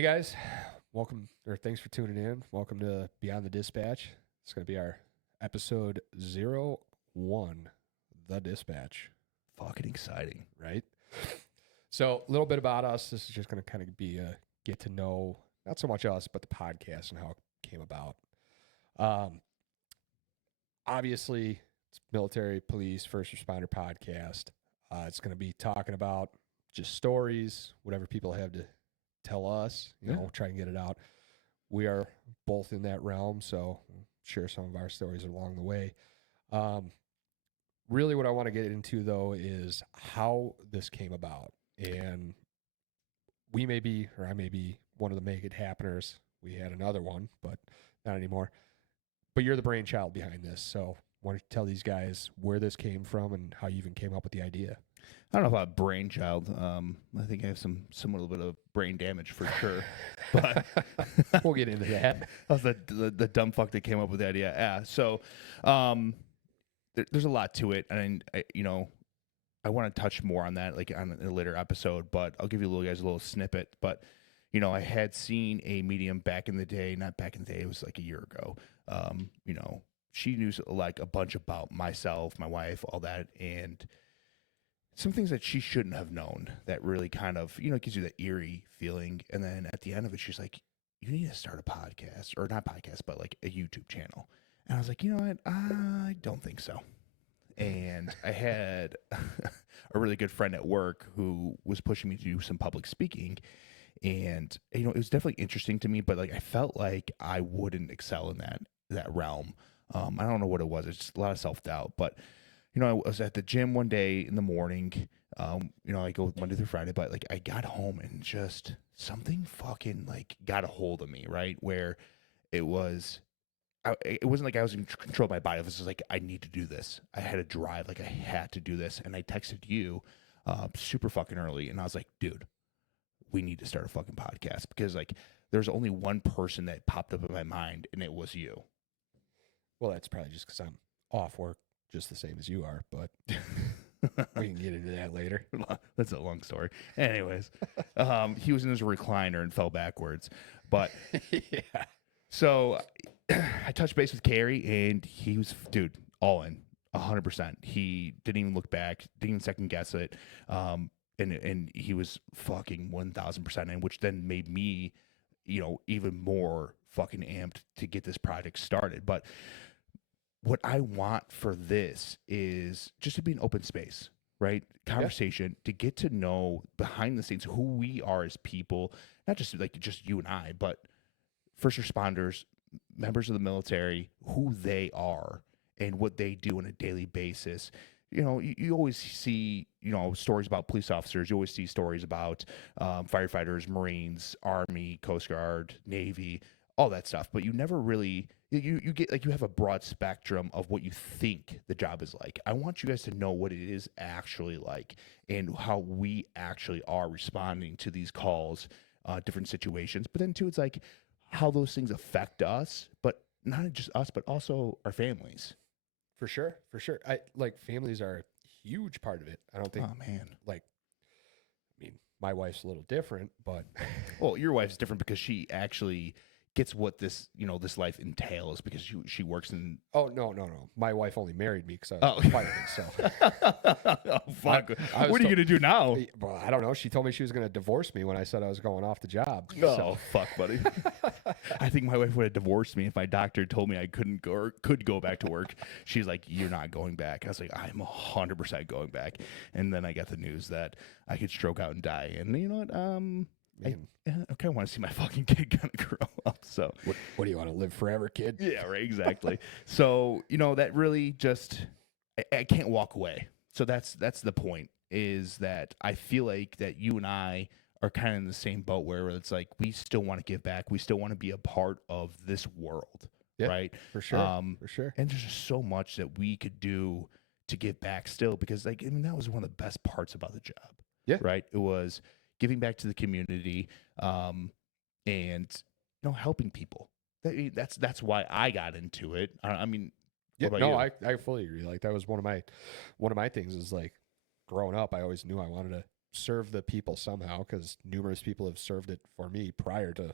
Hey guys, welcome or thanks for tuning in. Welcome to Beyond the Dispatch. It's going to be our episode 01, The Dispatch, Fucking exciting. right? So, a little bit about us. This is just going to kind of be a get to know, not so much us, but the podcast and how it came about. Obviously, it's military, police, first responder podcast. It's going to be talking about just stories, whatever people have to tell us, try and get it out. We are both in that realm, so we'll share some of our stories along the way. Really what I want to get into, though, is how this came about. And I may be one of the make it happeners. We had another one, but not anymore. But you're the brainchild behind this, so why don't you tell these guys where this came from and how you even came up with the idea? I don't know about brainchild. I think I have some little bit of brain damage for sure. But we'll get into that. I was the dumb fuck that came up with the idea. Yeah. So there's a lot to it, and I want to touch more on that like on a later episode. But I'll give you guys a little snippet. But I had seen a medium back in the day. Not back in the day. It was like a year ago. She knew like a bunch about myself, my wife, all that, and some things that she shouldn't have known that really kind of, gives you that eerie feeling. And then at the end of it, she's like, you need to start a podcast, or not podcast, but like a YouTube channel. And I was like, you know what? I don't think so. And I had a really good friend at work who was pushing me to do some public speaking. And, it was definitely interesting to me, but like, I felt like I wouldn't excel in that realm. I don't know what it was. It's just a lot of self-doubt, but I was at the gym one day in the morning. I go Monday through Friday, but like I got home and just something fucking like got a hold of me, right? Where it wasn't like I was in control of my body. It was just like, I need to do this. I had a drive, like I had to do this. And I texted you super fucking early, and I was like, dude, we need to start a fucking podcast, because like there's only one person that popped up in my mind, and it was you. Well, that's probably just because I'm off work just the same as you are, but we can get into that later. That's a long story. Anyways, he was in his recliner and fell backwards. But yeah. So I touched base with Carrie, and he was, dude, all in, 100%. He didn't even look back, didn't even second guess it. And he was fucking 1,000% in, which then made me, even more fucking amped to get this project started. But what I want for this is just to be an open space, right? Conversation, to get to know behind the scenes who we are as people, not just like just you and I, but first responders, members of the military, who they are and what they do on a daily basis. You always see, stories about police officers. You always see stories about firefighters, Marines, Army, Coast Guard, Navy, all that stuff. But you never really, you get like, you have a broad spectrum of what you think the job is like. I want you guys to know what it is actually like, and how we actually are responding to these calls, different situations. But then too, it's like how those things affect us, but not just us, but also our families. For sure. Families are a huge part of it. I don't think, my wife's a little different, but well, your wife's different because she actually gets what this life entails, because she works in. Oh, no. My wife only married me because I was fighting. So, oh, fuck. What are you going to do now? Well, I don't know. She told me she was going to divorce me when I said I was going off the job. Oh, so. Fuck, buddy. I think my wife would have divorced me if my doctor told me I couldn't go or could go back to work. She's like, you're not going back. I was like, I'm 100% going back. And then I got the news that I could stroke out and die. And you know what? I kind of want to see my fucking kid kind of grow up. So what do you want to live forever, kid? Yeah, right. Exactly. So, that really just, I can't walk away. So that's the point, is that I feel like that you and I are kind of in the same boat, where it's like, we still want to give back. We still want to be a part of this world. Yeah, right. For sure. For sure. And there's just so much that we could do to give back still, because that was one of the best parts about the job. Yeah. Right. It was giving back to the community, and helping people. That's why I got into it. I mean, I fully agree. Like, that was one of my things, is like, growing up, I always knew I wanted to serve the people somehow, because numerous people have served it for me prior to,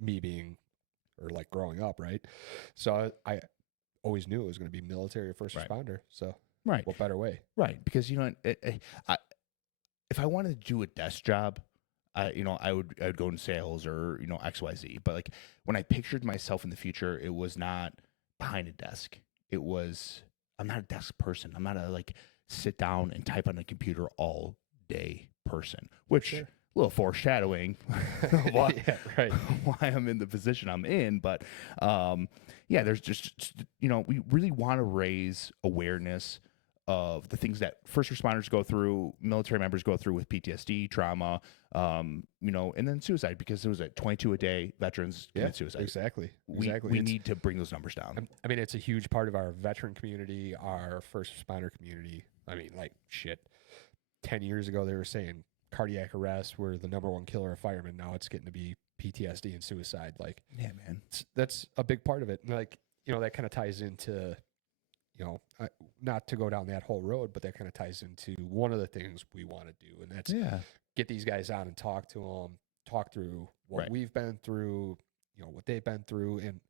me being, or like growing up, right? So I always knew it was going to be military or first Right. responder. So Right. what better way? Right. Because, if I wanted to do a desk job, I would go in sales or, XYZ. But like when I pictured myself in the future, it was not behind a desk. It was, I'm not a desk person. I'm not a like sit down and type on a computer all day person, which Sure. a little foreshadowing why, Yeah, right. why I'm in the position I'm in. But there's just, we really want to raise awareness of the things that first responders go through, military members go through with PTSD, trauma, and then suicide, because there was 22 a day veterans commit suicide. Exactly. We need to bring those numbers down. I mean, it's a huge part of our veteran community, our first responder community. I mean, like, shit. 10 years ago, they were saying cardiac arrest were the number one killer of firemen. Now it's getting to be PTSD and suicide. Like, yeah, man, that's a big part of it. And like, that kind of ties into, not to go down that whole road, but that kind of ties into one of the things we want to do. And that's get these guys on and talk to them, talk through what we've been through, what they've been through. And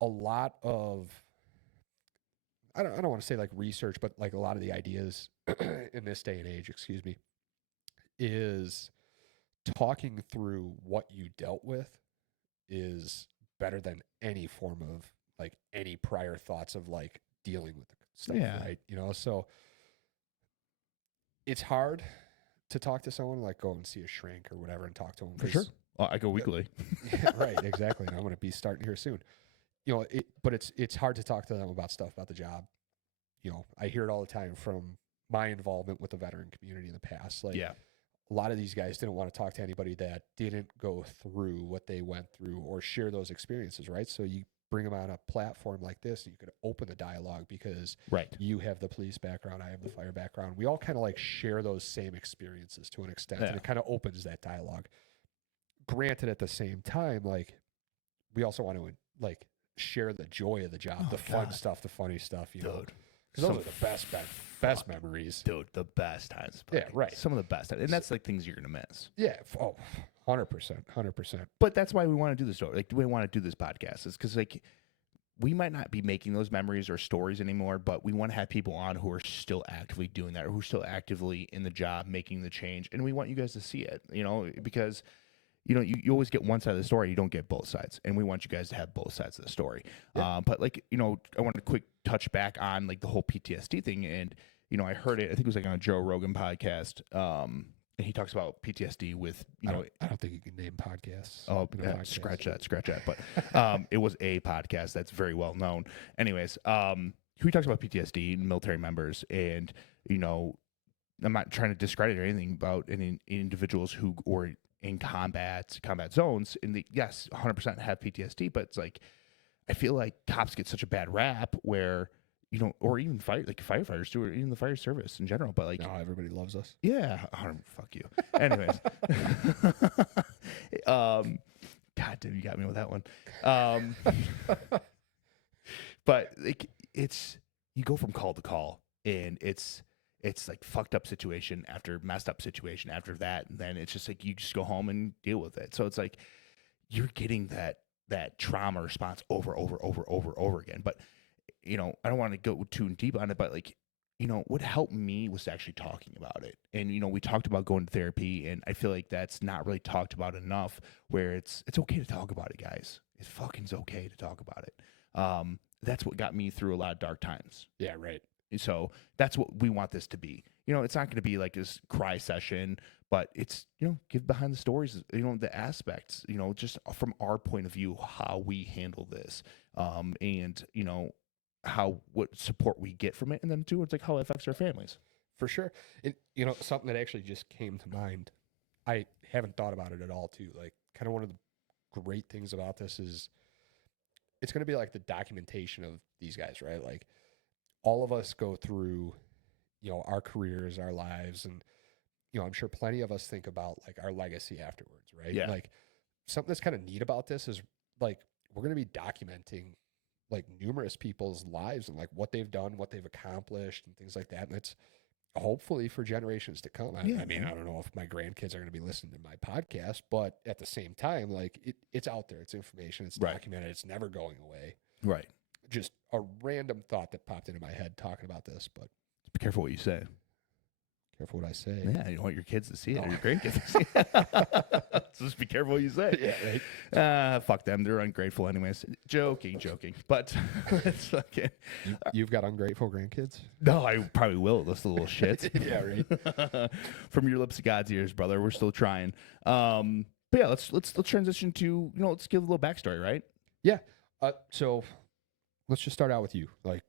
a lot of, I don't want to say like research, but like a lot of the ideas in this day and age, excuse me, is talking through what you dealt with is better than any form of like any prior thoughts of like dealing with the stuff, right? So it's hard to talk to someone, like go and see a shrink or whatever and talk to them. For sure. Well, I go weekly. Yeah, right, exactly. And I'm going to be starting here soon. But it's hard to talk to them about stuff about the job. I hear it all the time from my involvement with the veteran community in the past. Like, a lot of these guys didn't want to talk to anybody that didn't go through what they went through or share those experiences, right? So you bring them on a platform like this, and you could open the dialogue because you have the police background, I have the fire background. We all kind of like share those same experiences to an extent, and it kind of opens that dialogue. Granted, at the same time, like we also want to like share the joy of the job, the fun stuff, the funny stuff, know. Because those are the best memories. Dude, the best times. Yeah, right. Some of the best times. And that's like things you're going to miss. Yeah. 100%. But that's why we want to do this story. Like, we want to do this podcast is because, like, we might not be making those memories or stories anymore, but we want to have people on who are still actively doing that, or who are still actively in the job, making the change. And we want you guys to see it, because you always get one side of the story. You don't get both sides. And we want you guys to have both sides of the story. Yeah. But like, I want to quick touch back on like the whole PTSD thing. And, I heard it, I think it was like on a Joe Rogan podcast. And he talks about PTSD with, I don't think you can name podcasts. Oh, scratch that. But it was a podcast that's very well known. Anyways, he talks about PTSD and military members. And, I'm not trying to discredit or anything about any individuals who were in combat zones, and yes, 100% have PTSD, but it's like, I feel like cops get such a bad rap where, or even firefighters do, or even the fire service in general, but like, no, everybody loves us. Yeah. Fuck you. Anyways. God damn, you got me with that one. But like, you go from call to call, and it's like fucked up situation after messed up situation after that. And then it's just like, you just go home and deal with it. So it's like, you're getting that trauma response over again. But, I don't want to go too deep on it, but like, what helped me was actually talking about it. And, we talked about going to therapy, and I feel like that's not really talked about enough, where it's okay to talk about it, guys. It's fucking okay to talk about it. That's what got me through a lot of dark times. Yeah. Right. So that's what we want this to be. It's not going to be like this cry session, but it's, give behind the stories, the aspects, just from our point of view, how we handle this, and, what support we get from it. And then too, it's like how it affects our families. For sure. And, something that actually just came to mind, I haven't thought about it at all too. Like, kind of one of the great things about this is it's going to be like the documentation of these guys, right? Like, all of us go through, our careers, our lives, and, I'm sure plenty of us think about like our legacy afterwards, right? Yeah. Like, something that's kind of neat about this is like, we're going to be documenting like numerous people's lives and like what they've done, what they've accomplished and things like that. And hopefully for generations to come. I Yeah, mean, man. I don't know if my grandkids are going to be listening to my podcast, but at the same time, like it's out there, it's information, it's Right. documented, it's never going away. Right. Just a random thought that popped into my head talking about this, but Be careful what you say. careful what I say. Yeah, you don't want your kids to see it or Oh. your grandkids to see it. So just be careful what you say. Yeah, right. Fuck them. They're ungrateful anyways. Joking. But it's okay. You've got ungrateful grandkids? No, I probably will. Those little shits. Yeah, right. From your lips to God's ears, brother. We're still trying. But yeah, let's transition to, let's give a little backstory, right? Yeah. So let's just start out with you. Like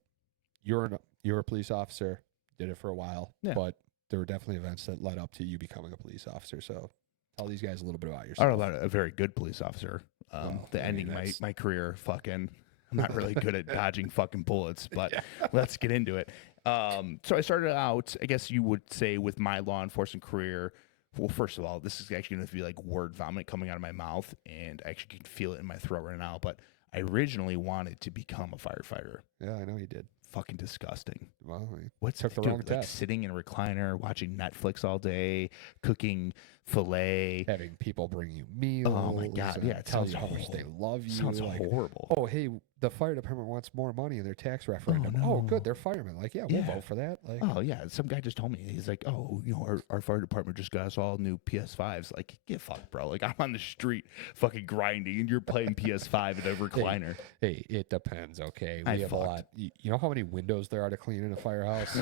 you're a police officer, did it for a while, Yeah. but there were definitely events that led up to you becoming a police officer. So tell these guys a little bit about I yourself. don't know about a very good police officer. Well, The I mean, ending my career, fucking, I'm not really good at dodging fucking bullets, but let's get into it. So I started out, I guess you would say, with my law enforcement career. Well, first of all, this is actually going to be like word vomit coming out of my mouth, and I actually can feel it in my throat right now. But I originally wanted to become a firefighter. Yeah, I know you did. Fucking disgusting. Well, What's took the dude, wrong like test. sitting in a recliner, watching Netflix all day, cooking filet. Having people bring you meals. Oh my God, and yeah, it tell sounds you how much they love you. Sounds like, horrible. oh, hey, the fire department wants more money in their tax referendum. no. Oh, good, they're firemen. Like, yeah, we'll Yeah. vote for that. Like, Oh yeah, some guy just told me, he's like, oh, our fire department just got us all new PS5s. Like, get fucked, bro. Like, I'm on the street fucking grinding, and you're playing PS5 in a recliner. hey, it depends. Okay, I we have a fucked. lot. You know how many windows there are to clean in a firehouse?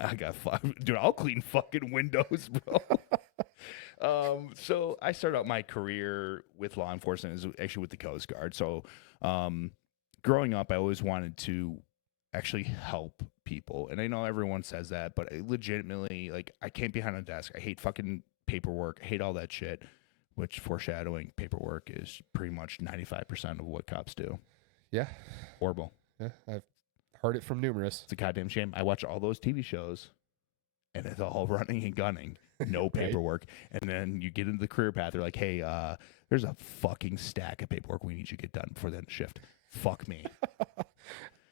I got dude. I'll clean fucking windows, bro. So I started out my career with law enforcement, is actually with the Coast Guard. So, growing up, I always wanted to actually help people, and I know everyone says that, but I legitimately, like, I can't be behind a desk. I hate fucking paperwork. I hate all that shit. Which, foreshadowing, paperwork is pretty much 95% of what cops do. Yeah, Horrible. yeah, I've heard it from numerous. It's a goddamn shame. I watch all those TV shows, and it's all running and gunning, no Right. paperwork. And then you get into the career path. They're like, hey, there's a fucking stack of paperwork we need you to get done before the end of shift. Fuck me.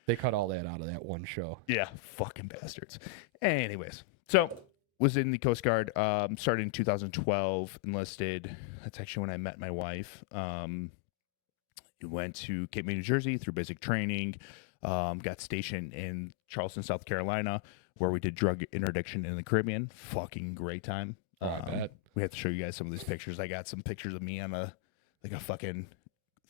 They cut all that out of that one show. Yeah, fucking bastards. Anyways, so was in the Coast Guard. Started in 2012. Enlisted. That's actually when I met my wife. Went to Cape May, New Jersey through basic training. Got stationed in Charleston, South Carolina, where we did drug interdiction in the Caribbean. Fucking great time. Oh, I bet. We have to show you guys some of these pictures. I got some pictures of me on a fucking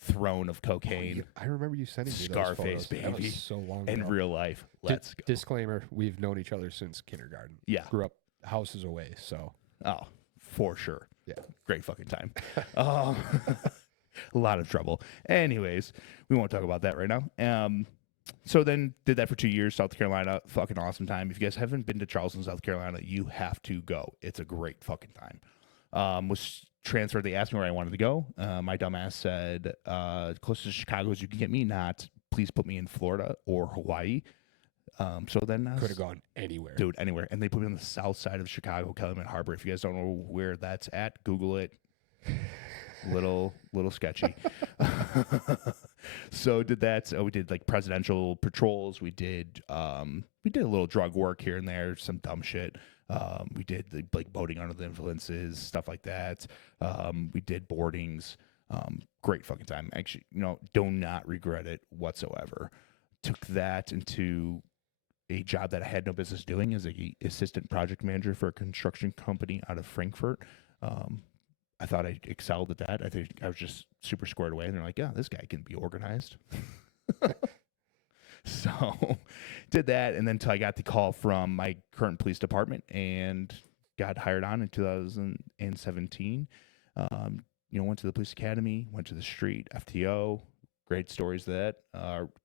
throne of cocaine. I remember you sending me those Scarface, photos. That baby. was so long In ago. real life. Let's go. Disclaimer: we've known each other since kindergarten. Yeah. Grew up houses away. So Oh, for sure. yeah. Great fucking time. A lot of trouble. Anyways, we won't talk about that right now. So then did that for 2 years, South Carolina. Fucking awesome time. If you guys haven't been to Charleston, South Carolina, you have to go. It's a great fucking time. Was transferred. They asked me where I wanted to go. My dumbass said, closest to Chicago as you can get me, not please put me in Florida or Hawaii. So then I Could have gone anywhere. dude, anywhere. And they put me on the south side of Chicago, Calumet Harbor. If you guys don't know where that's at, Google it. Little sketchy. So did that. We did like presidential patrols. We did a little drug work here and there, some dumb shit. We did like boating under the influences, stuff like that. We did boardings. Great fucking time. Actually, do not regret it whatsoever. Took that into a job that I had no business doing as a assistant project manager for a construction company out of Frankfurt. I thought I excelled at that. I think I was just super squared away. And they're like, yeah, this guy can be organized. So did that. And then until I got the call from my current police department and got hired on in 2017. Went to the police academy, went to the street, FTO. Great stories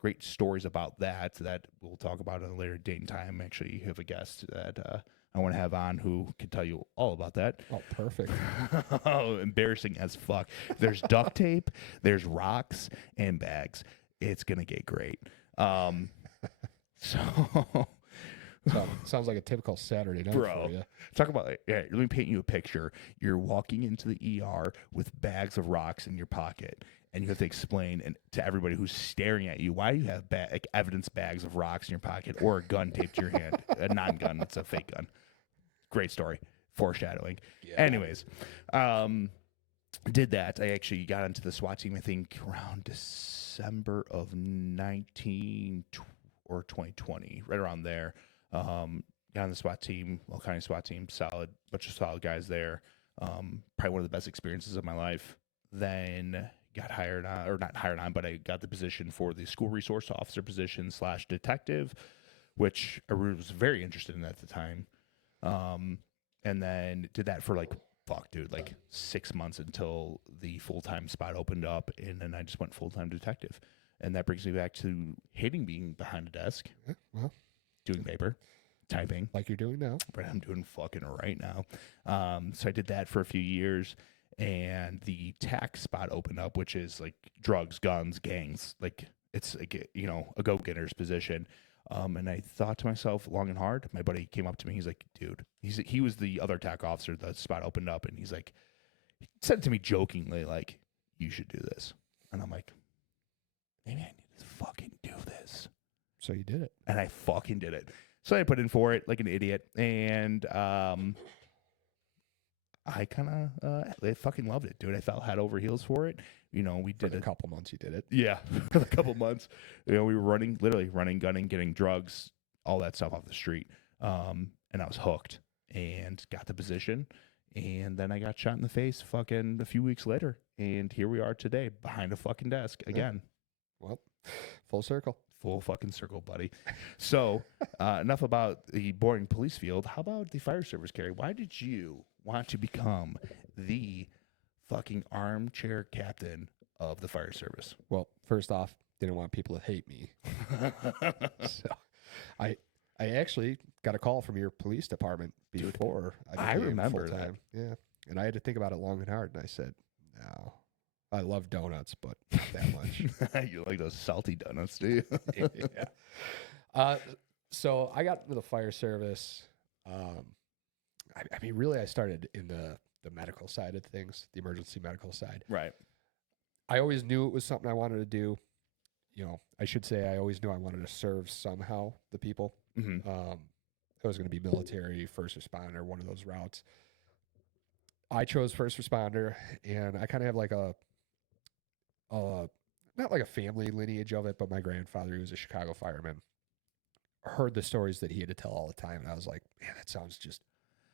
great stories about that we'll talk about at a later date and time. Actually, you have a guest that I want to have on who can tell you all about that. Oh, perfect. Oh, embarrassing as fuck. There's duct tape, there's rocks and bags. It's gonna get great. Sounds like a typical Saturday night Bro, for you. talk about let me paint you a picture. You're walking into the ER with bags of rocks in your pocket, and you have to explain to everybody who's staring at you why you have evidence bags of rocks in your pocket or a gun taped to your hand. A non-gun, it's a fake gun. Great story. Foreshadowing. Yeah. Anyways, did that. I actually got into the SWAT team, I think, around December of 19 or 2020, right around there. Got on the SWAT team, Will County SWAT team, solid, bunch of solid guys there. Probably one of the best experiences of my life. Then got hired on, or not hired on, but I got the position for the school resource officer position / detective, which I was very interested in at the time. And then did that for like 6 months until the full-time spot opened up, and then I just went full-time detective. And that brings me back to hating being behind a desk, Well, doing paper, typing. like you're doing now. But I'm doing fucking right now. So I did that for a few years, and the tax spot opened up, which is like drugs, guns, gangs. Like it's like, you know, a go-getter's position. And I thought to myself, long and hard. My buddy came up to me. He's like, dude, he was the other TAC officer. The spot opened up, and he's like, he said to me jokingly, like, you should do this. And I'm like, maybe I need to fucking do this. So you did it. And I fucking did it. So I put in for it like an idiot, and I kind of I fucking loved it, dude. I fell head over heels for it. You know, we did For a couple months you did it. Yeah, for a couple months. You know, we were literally running, gunning, getting drugs, all that stuff off the street. And I was hooked and got the position. And then I got shot in the face fucking a few weeks later. And here we are today behind a fucking desk again. Well, full circle. Full fucking circle, buddy. So enough about the boring police field. How about the fire service, Carrie? Why did you want to become the fucking armchair captain of the fire service? Well, first off, didn't want people to hate me. So I actually got a call from your police department before I became remember full-time. Yeah. And I had to think about it long and hard, and I said, no. I love donuts, but not that much. You like those salty donuts, do you? Yeah. So I got into the fire service. I mean, really, I started in the medical side of things, the emergency medical side. Right. I always knew it was something I wanted to do. You know, I should say I always knew I wanted to serve somehow the people. Mm-hmm. I was going to be military, first responder, one of those routes. I chose first responder, and I kind of have like not like a family lineage of it, but my grandfather, he was a Chicago fireman, heard the stories that he had to tell all the time. And I was like, man, that sounds just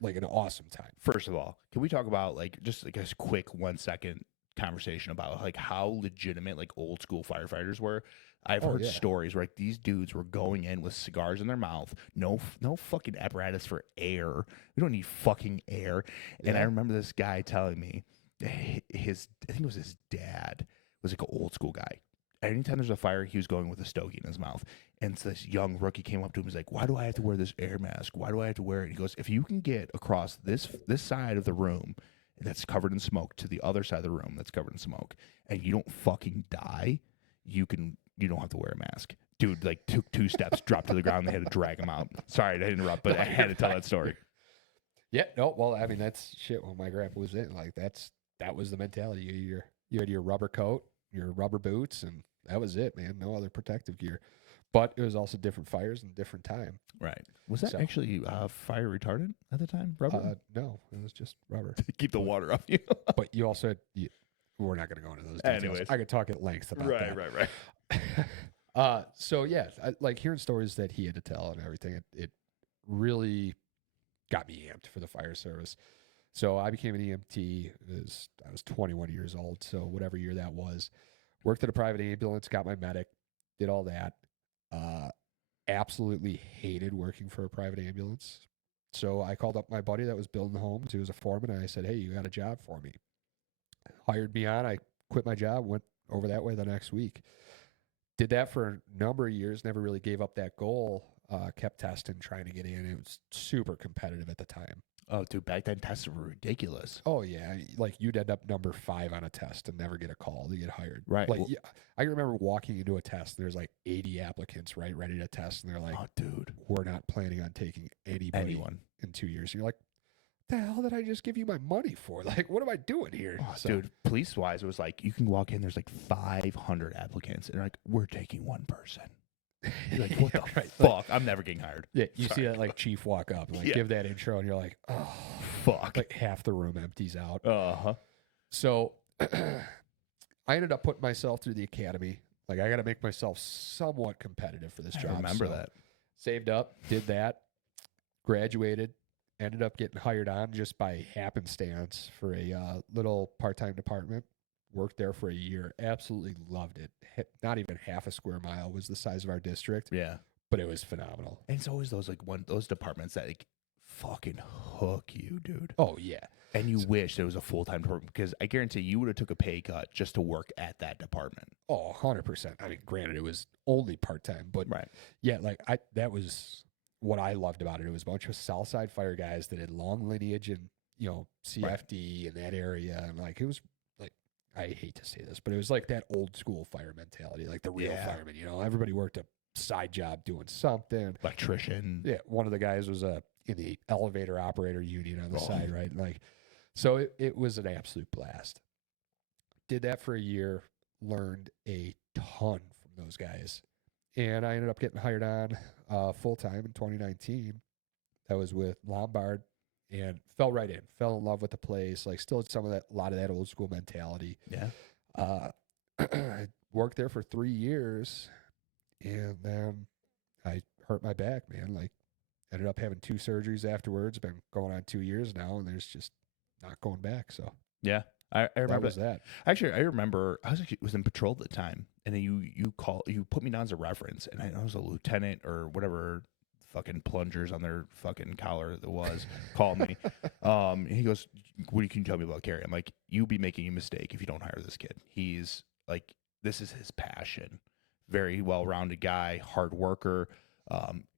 like an awesome time. First of all, can we talk about like just like a quick 1 second conversation about like how legitimate like old school firefighters were? I've heard stories where like these dudes were going in with cigars in their mouth, no fucking apparatus for air. We don't need fucking air. Yeah. And I remember this guy telling me I think it was his dad was like an old school guy. Anytime there's a fire, he was going with a stogie in his mouth. And so this young rookie came up to him and was like, why do I have to wear this air mask? Why do I have to wear it? And he goes, if you can get across this side of the room that's covered in smoke to the other side of the room that's covered in smoke, and you don't fucking die, you don't have to wear a mask. Dude, like took 2 steps, dropped to the ground, and they had to drag him out. Sorry to interrupt, but I had to tell that story. Yeah, no, well, I mean, that's shit. When my grandpa was in, like that was the mentality. You had your rubber coat, your rubber boots, and that was it, man. No other protective gear. But it was also different fires and different time. Right. Was that actually fire retardant at the time? Rubber? No, it was just rubber. To keep the water off you. But you also we're not going to go into those details. Anyways. I could talk at length about that. Right. So yeah, like hearing stories that he had to tell and everything, it really got me amped for the fire service. So I became an EMT. I was 21 years old, so whatever year that was. Worked at a private ambulance, got my medic, did all that. Absolutely hated working for a private ambulance. So I called up my buddy that was building homes. He was a foreman, and I said, hey, you got a job for me. Hired me on. I quit my job, went over that way the next week. Did that for a number of years, never really gave up that goal. Kept testing, trying to get in. It was super competitive at the time. Oh, dude, back then tests were ridiculous. Oh, yeah. Like, you'd end up number 5 on a test and never get a call to get hired. Right. Like, yeah, I remember walking into a test, and there's like 80 applicants, right, ready to test. And they're like, oh, dude, we're not planning on taking anyone in 2 years. And you're like, the hell did I just give you my money for? Like, what am I doing here? Oh, dude, police-wise, it was like, you can walk in, there's like 500 applicants, and they're like, we're taking one person. You're like, what Yeah, the right. fuck? I'm never getting hired. Yeah, you see Sorry. that like chief walk up and like Yeah. give that intro, and you're like, oh, Fuck. like half the room empties out. Uh-huh. So I ended up putting myself through the academy. Like I got to make myself somewhat competitive for this job. I remember so that. Saved up, did that, graduated, ended up getting hired on just by happenstance for a little part-time department. Worked there for a year. Absolutely loved it. Not even half a square mile was the size of our district, Yeah. but it was phenomenal. And it's always those those departments that like fucking hook you, dude. Oh yeah. And you wish there was a full-time department because I guarantee you would have took a pay cut just to work at that department. Oh, 100%. I mean, granted, it was only part-time, but Right. yeah, like that was what I loved about it. It was a bunch of Southside fire guys that had long lineage and, CFD in that area. And like, it was like, I hate to say this, but it was like that old school fire mentality, like the real fireman, everybody worked a side job doing something. Electrician. Yeah. One of the guys was in the elevator operator union on the side, right? Like, so it was an absolute blast. Did that for a year, learned a ton from those guys. And I ended up getting hired on full-time in 2019. That was with Lombard and fell right in, fell in love with the place. Like still had a lot of that old school mentality. Yeah. I worked there for 3 years and then I hurt my back, man. Like ended up having 2 surgeries afterwards. Been going on 2 years now and there's just not going back. So Yeah. I remember that. Actually, I remember I was in patrol at the time, and then you put me down as a reference, and I was a lieutenant or whatever fucking plungers on their fucking collar that was called me. And he goes, "What can you tell me about Kerry?" I'm like, "You be making a mistake if you don't hire this kid. He's like, this is his passion. Very well-rounded guy, hard worker,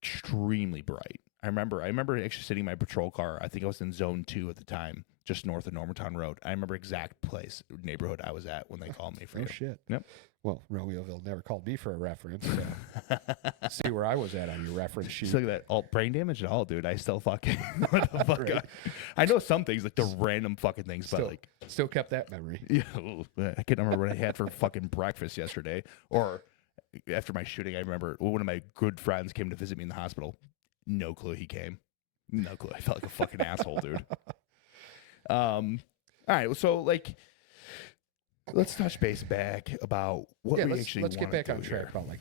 extremely bright." I remember actually sitting in my patrol car. I think I was in zone 2 at the time, just north of Normantown Road. I remember exact neighborhood I was at when they called me for you. Shit. Yep. Well, Romeoville never called me for a reference. So see where I was at on your reference sheet. Look at that. All brain damage at all, dude. I still fucking what the fuck. Right. I know some things, like the random fucking things, but like still kept that memory. Yeah, I can't remember what I had for fucking breakfast yesterday. Or after my shooting, I remember one of my good friends came to visit me in the hospital. No clue he came. No clue. I felt like a fucking asshole, dude. All right, so like, let's touch base back about what we actually let's get back on track here. about like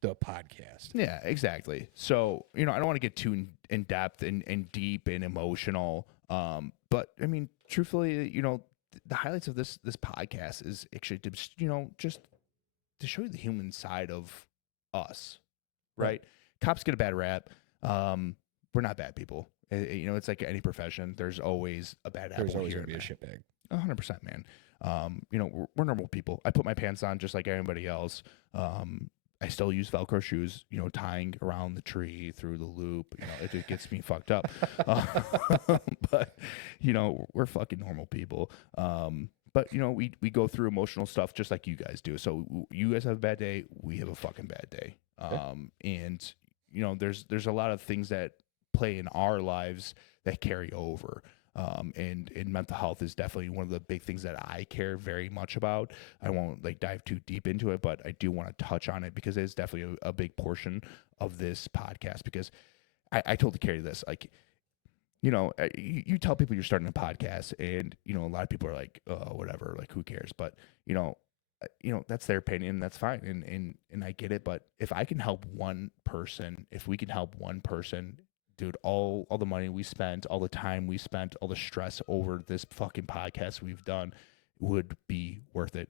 the podcast. Yeah, exactly. So I don't want to get too in depth and deep and emotional. But I mean, truthfully, the highlights of this podcast is actually to just to show you the human side of us, right? Cops get a bad rap. We're not bad people. It's like any profession. There's always a bad apple. There's always going to be a shitbag. 100%, man. We're normal people. I put my pants on just like everybody else. I still use Velcro shoes, tying around the tree through the loop. It just gets me fucked up. But, we're fucking normal people. But, we go through emotional stuff just like you guys do. So you guys have a bad day. We have a fucking bad day. And, there's a lot of things that play in our lives that carry over. And mental health is definitely one of the big things that I care very much about. I won't like dive too deep into it, but I do want to touch on it because it's definitely a big portion of this podcast. Because I told Carrie this, like, you tell people you're starting a podcast, and a lot of people are like, oh, whatever, like who cares? But that's their opinion. That's fine, and I get it. But if I can help one person, if we can help one person. Dude, all the money we spent, all the time we spent, all the stress over this fucking podcast we've done would be worth it.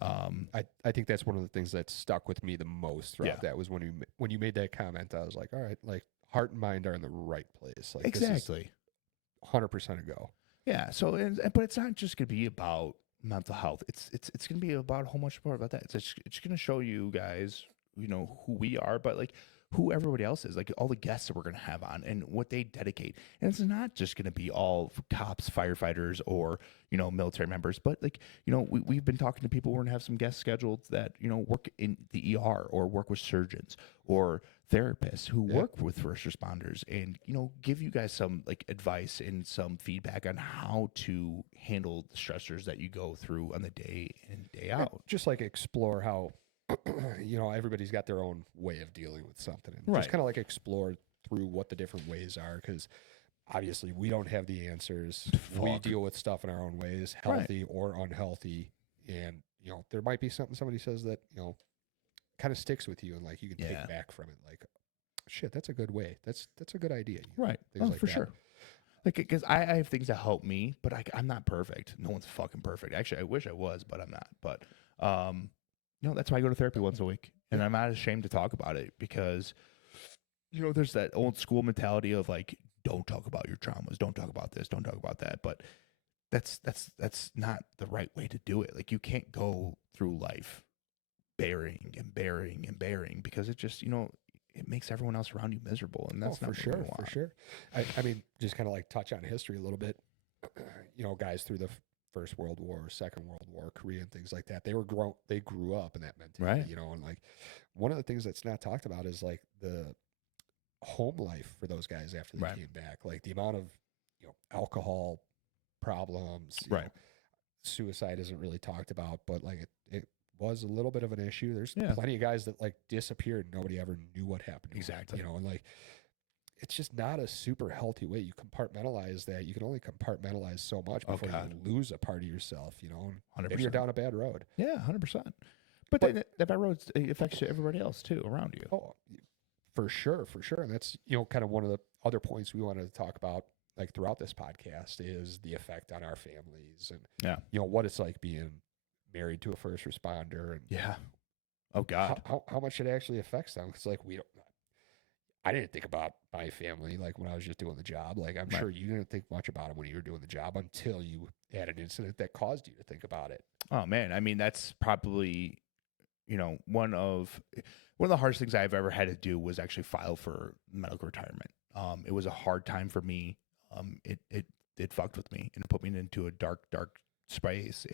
I think that's one of the things that stuck with me the most throughout that was when you made that comment. I was like, all right, like heart and mind are in the right place. Like exactly, 100% a go. Yeah. So, but it's not just gonna be about mental health. It's gonna be about a whole much more about that. It's gonna show you guys, who we are, but like. Who everybody else is, like all the guests that we're going to have on and what they dedicate. And it's not just going to be all cops, firefighters, or, military members, but like, we've been talking to people. We're going to have some guests scheduled that, work in the ER or work with surgeons or therapists who work with first responders and, give you guys some like advice and some feedback on how to handle the stressors that you go through on the day in, day out. Just like explore how everybody's got their own way of dealing with something, and just Right. kind of like explore through what the different ways are, because obviously we don't have the answers. We Fuck. deal with stuff in our own ways, Right. healthy or unhealthy, and there might be something somebody says that kind of sticks with you, and like you can Yeah. take back from it, like shit, that's a good way. That's a good idea. Right. Things Oh, like for that. sure. Like, because I have things that help me, but I'm not perfect. No one's fucking perfect. Actually, I wish I was, but I'm not. But, that's why I go to therapy once a week. And I'm not ashamed to talk about it because, there's that old school mentality of like, don't talk about your traumas. Don't talk about this. Don't talk about that. But that's not the right way to do it. Like, you can't go through life bearing and bearing and bearing because it just, it makes everyone else around you miserable. And that's For not what we sure, want. for sure. I mean, just kind of like touch on history a little bit. Guys through the First World War, Second World War, Korea, and things like that. They grew up in that mentality, Right. and like one of the things that's not talked about is like the home life for those guys after they Right. came back. Like the amount of alcohol problems, Right. suicide isn't really talked about, but like it was a little bit of an issue. There's Yeah. plenty of guys that like disappeared. Nobody ever knew what happened to Exactly. them, and like it's just not a super healthy way. You compartmentalize that. You can only compartmentalize so much Oh, before God. you lose a part of yourself, and maybe you're 100%. down a bad road. Yeah, 100%. But then that bad road affects everybody else too around you. Oh, for sure, for sure. And that's, kind of one of the other points we wanted to talk about like throughout this podcast is the effect on our families and, Yeah. What it's like being married to a first responder and Yeah. Oh, God. how much it actually affects them. Cause like I didn't think about my family like when I was just doing the job. Like I'm Right. sure you didn't think much about it when you were doing the job until you had an incident that caused you to think about it. Oh, man. I mean, that's probably, one of the hardest things I've ever had to do was actually file for medical retirement. It was a hard time for me. It fucked with me and it put me into a dark space.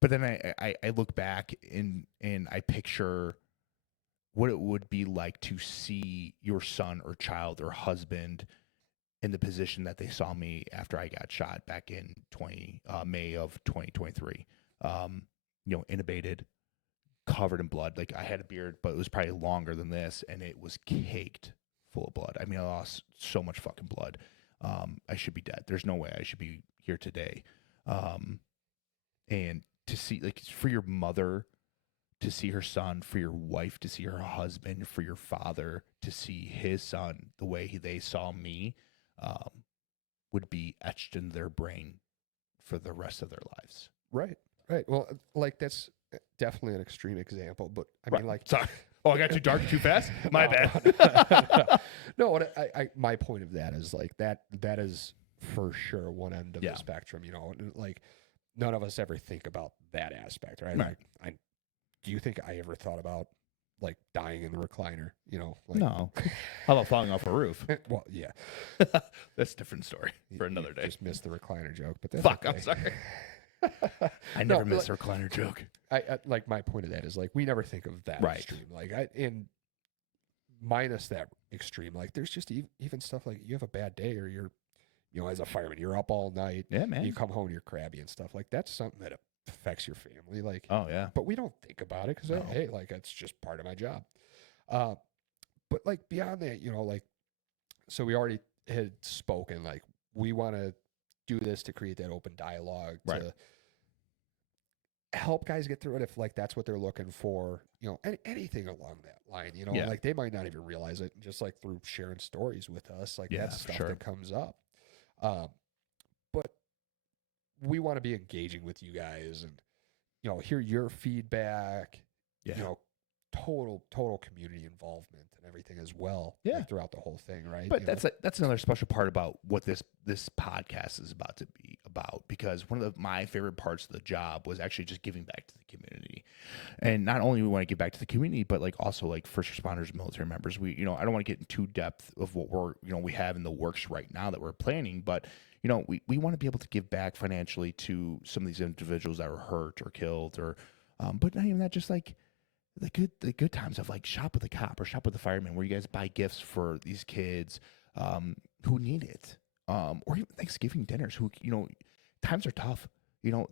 But then I look back and I picture what it would be like to see your son or child or husband in the position that they saw me after I got shot back in May of 2023. Intubated, covered in blood. Like I had a beard, but it was probably longer than this, and it was caked full of blood. I mean, I lost so much fucking blood. I should be dead. There's no way I should be here today. And to see, like, for your mother to see her son, for your wife to see her husband, for your father to see his son the way they saw me, would be etched in their brain for the rest of their lives. Right. Right. Well, like that's definitely an extreme example, but I mean, like, sorry. Oh, I got too dark too fast. My No. bad. No, what my point of that is like that is for sure one end of Yeah. the spectrum, and like none of us ever think about that aspect, right? Right. Like, do you think I ever thought about like dying in the recliner? Like, No. How about falling off a roof? well, yeah, That's a different story for You another day. Just missed the recliner joke, but that's Fuck, okay. I'm sorry. I No, never missed a recliner joke. I like my point of that is like we never think of that Right. extreme. Like and minus that extreme, like there's just even stuff like you have a bad day or you're, as a fireman, you're up all night. Yeah, man. You come home, you're crabby and stuff. Like that's something that affects your family. Like, Oh, yeah. but we don't think about it because No. hey, like that's just part of my job. But like beyond that, like so we already had spoken. Like we want to do this to create that open dialogue Right. to help guys get through it if like that's what they're looking for, anything along that line, Yeah. like they might not even realize it just like through sharing stories with us, like Yeah, that's for stuff sure. that comes up. But we want to be engaging with you guys and, hear your feedback, Yeah. Total community involvement and everything as well. Yeah. like, throughout the whole thing. Right. But that's another special part about what this podcast is about to be about, because one of my favorite parts of the job was actually just giving back to the community. And not only we want to give back to the community, but like also like first responders, military members. We, I don't want to get into depth of what we're, we have in the works right now that we're planning, but we want to be able to give back financially to some of these individuals that were hurt or killed or but not even that, just like the good times of like shop with a cop or shop with a fireman, where you guys buy gifts for these kids who need it, or even Thanksgiving dinners. Who times are tough. you know,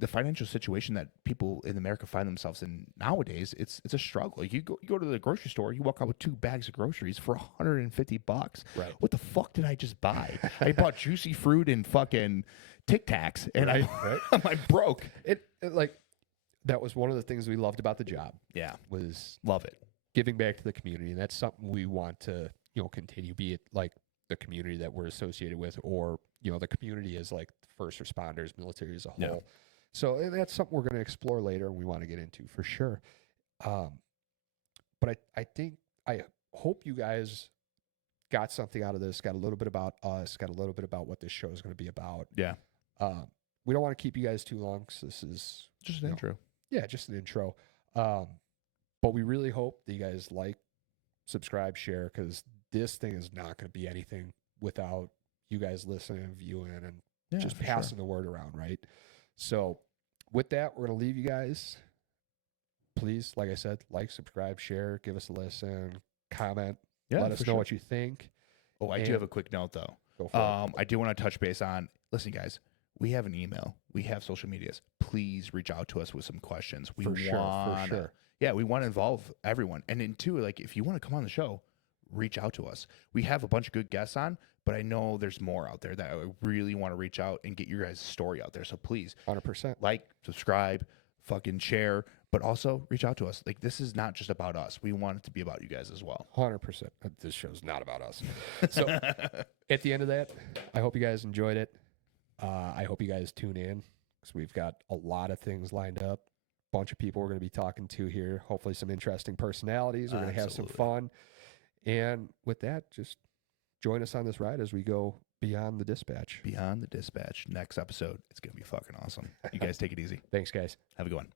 the financial situation that people in America find themselves in nowadays, it's a struggle. Like you go to the grocery store, you walk out with 2 bags of groceries for $150. Right. What the fuck did I just buy? I bought juicy fruit and fucking Tic Tacs, and Right. I'm like broke. It like that was one of the things we loved about the job. Yeah, Was love it. giving back to the community, and that's something we want to continue. Be it like the community that we're associated with, or the community as like first responders, military as a whole. Yeah. So and that's something we're going to explore later, and we want to get into for sure. But I think I hope you guys got something out of this. Got a little bit about us. Got a little bit about what this show is going to be about. Yeah, we don't want to keep you guys too long because this is just an intro. Yeah, just an intro. But we really hope that you guys like, subscribe, share, because this thing is not going to be anything without you guys listening, viewing, and just passing the word around, right? So with that, we're going to leave you guys. Please, like I said, like, subscribe, share, give us a listen, comment, let us know what you think. Oh, I do have a quick note, though. Go for it. I do want to touch base on, listen, guys, we have an email. We have social medias. Please reach out to us with some questions. For sure. Yeah, we want to involve everyone. And then, too, like, if you want to come on the show, reach out to us. We have a bunch of good guests on, but I know there's more out there that I really want to reach out and get your guys' story out there. So please, 100%. like, subscribe, fucking share, but also reach out to us. Like, this is not just about us. We want it to be about you guys as well. 100%. This show's not about us. So at the end of that, I hope you guys enjoyed it. I hope you guys tune in because we've got a lot of things lined up. Bunch of people we're going to be talking to here. Hopefully some interesting personalities. We're going to have some fun. And with that, just join us on this ride as we go beyond the dispatch. Beyond the dispatch. Next episode. It's going to be fucking awesome. You guys take it easy. Thanks, guys. Have a good one.